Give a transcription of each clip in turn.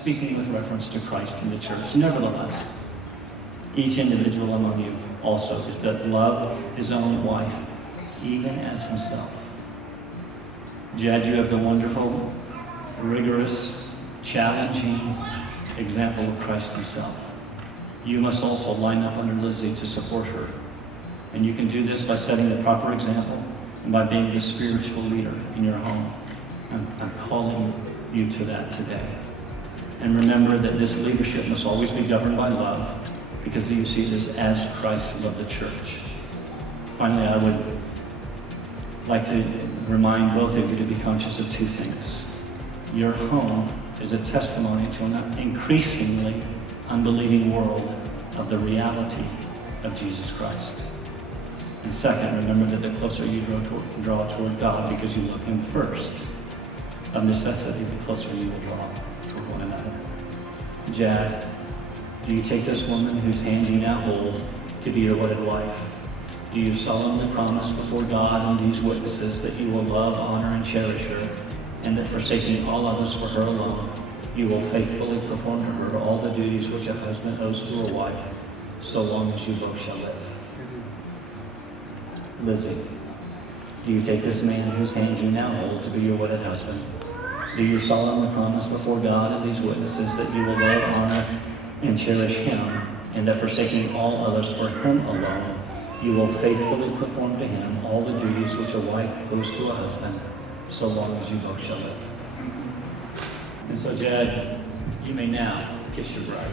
speaking with reference to Christ and the church. Nevertheless, each individual among you also is to love his own wife, even as himself. Jad, you have the wonderful, rigorous, challenging example of Christ himself. You must also line up under Lizzie to support her. And you can do this by setting the proper example and by being the spiritual leader in your home. I'm calling you to that today. And remember that this leadership must always be governed by love, because you see this as Christ loved the church. Finally, I would like to remind both of you to be conscious of two things. Your home is a testimony to an increasingly unbelieving world of the reality of Jesus Christ. And second, remember that the closer you draw toward God because you love him first, of necessity, the closer you will draw toward one another. Jad, do you take this woman whose hand you now hold to be your wedded wife? Do you solemnly promise before God and these witnesses that you will love, honor, and cherish her, and that forsaking all others for her alone, you will faithfully perform to her all the duties which a husband owes to a wife, so long as you both shall live? Lizzie, do you take this man whose hand you now hold to be your wedded husband? Do you solemnly promise before God and these witnesses that you will love, honor, and cherish him, and that forsaking all others for him alone, you will faithfully perform to him all the duties which a wife owes to a husband, so long as you both shall live? And so, Jad, you may now kiss your bride.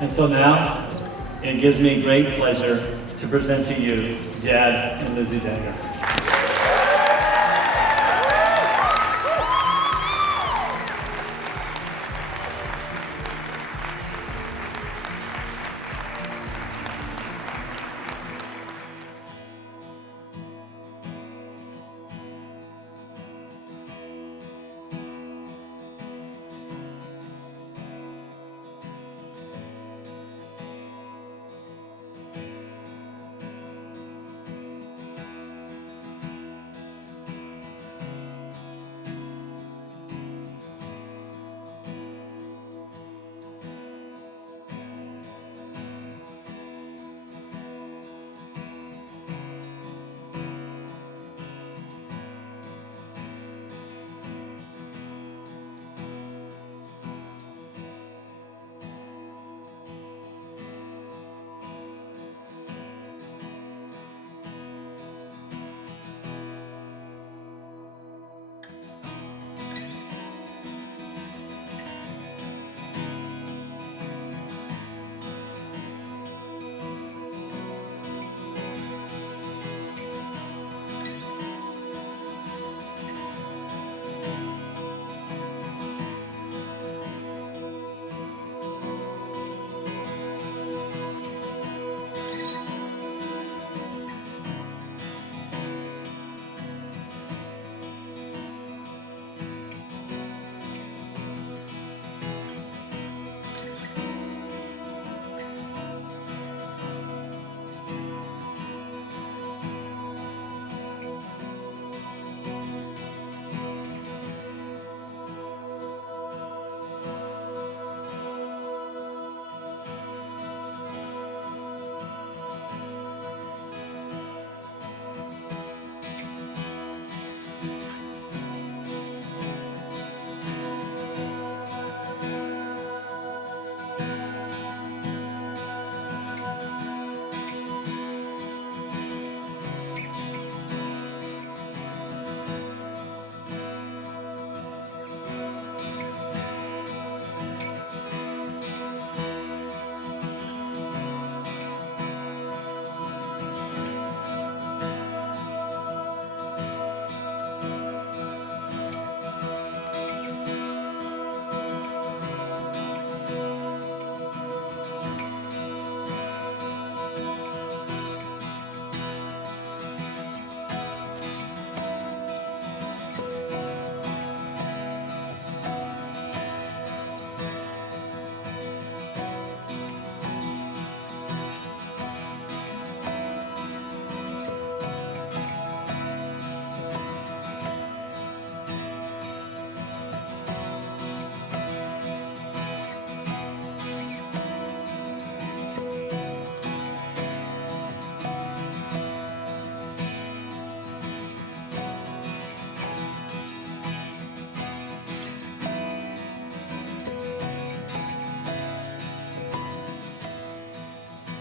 And so now, it gives me great pleasure to present to you Jad and Lizzie Jad.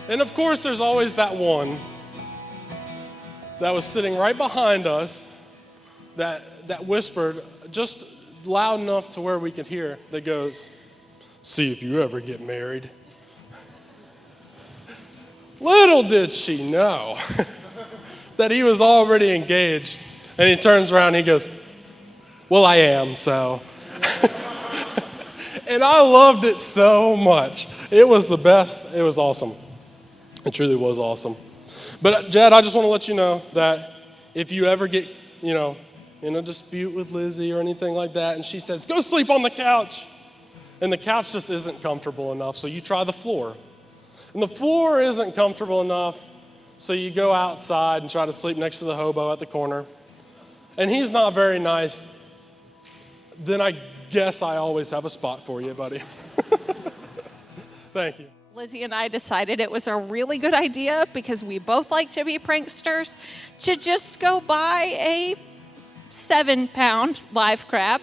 And of course, there's always that one that was sitting right behind us that whispered just loud enough to where we could hear, that goes, "See if you ever get married." Little did she know that he was already engaged. And he turns around and he goes, "Well, I am, so." And I loved it so much. It was the best. It was awesome. It truly was awesome. But Jad, I just want to let you know that if you ever get, in a dispute with Lizzie or anything like that, and she says, "Go sleep on the couch," and the couch just isn't comfortable enough, so you try the floor. And the floor isn't comfortable enough, so you go outside and try to sleep next to the hobo at the corner. And he's not very nice. Then I guess I always have a spot for you, buddy. Thank you. Lizzie and I decided it was a really good idea, because we both like to be pranksters, to just go buy a 7-pound live crab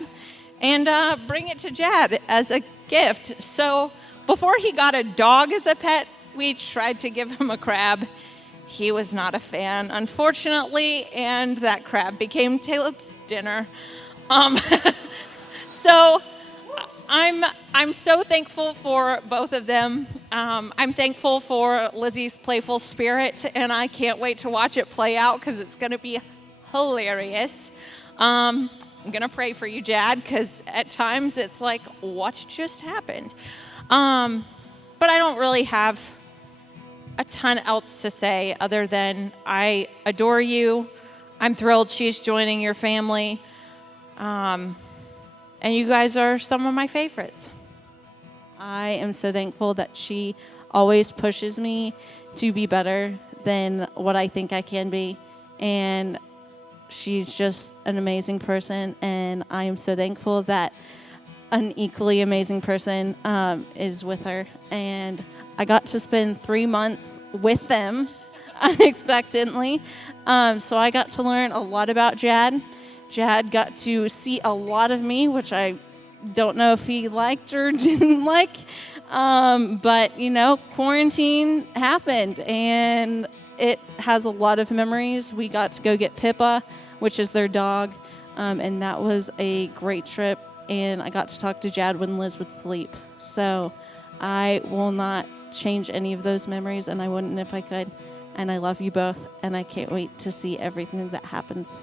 and bring it to Jad as a gift. So before he got a dog as a pet, we tried to give him a crab. He was not a fan, unfortunately, and that crab became Caleb's dinner. So I'm so thankful for both of them. I'm thankful for Lizzie's playful spirit, and I can't wait to watch it play out, because it's going to be hilarious. I'm going to pray for you, Jad, because at times it's like, what just happened? But I don't really have a ton else to say other than I adore you. I'm thrilled she's joining your family. And you guys are some of my favorites. I am so thankful that she always pushes me to be better than what I think I can be. And she's just an amazing person. And I am so thankful that an equally amazing person is with her. And I got to spend 3 months with them unexpectedly. So I got to learn a lot about Jad. Jad got to see a lot of me, which I don't know if he liked or didn't like. But, quarantine happened, and it has a lot of memories. We got to go get Pippa, which is their dog, and that was a great trip. And I got to talk to Jad when Liz would sleep. So I will not change any of those memories, and I wouldn't if I could. And I love you both, and I can't wait to see everything that happens.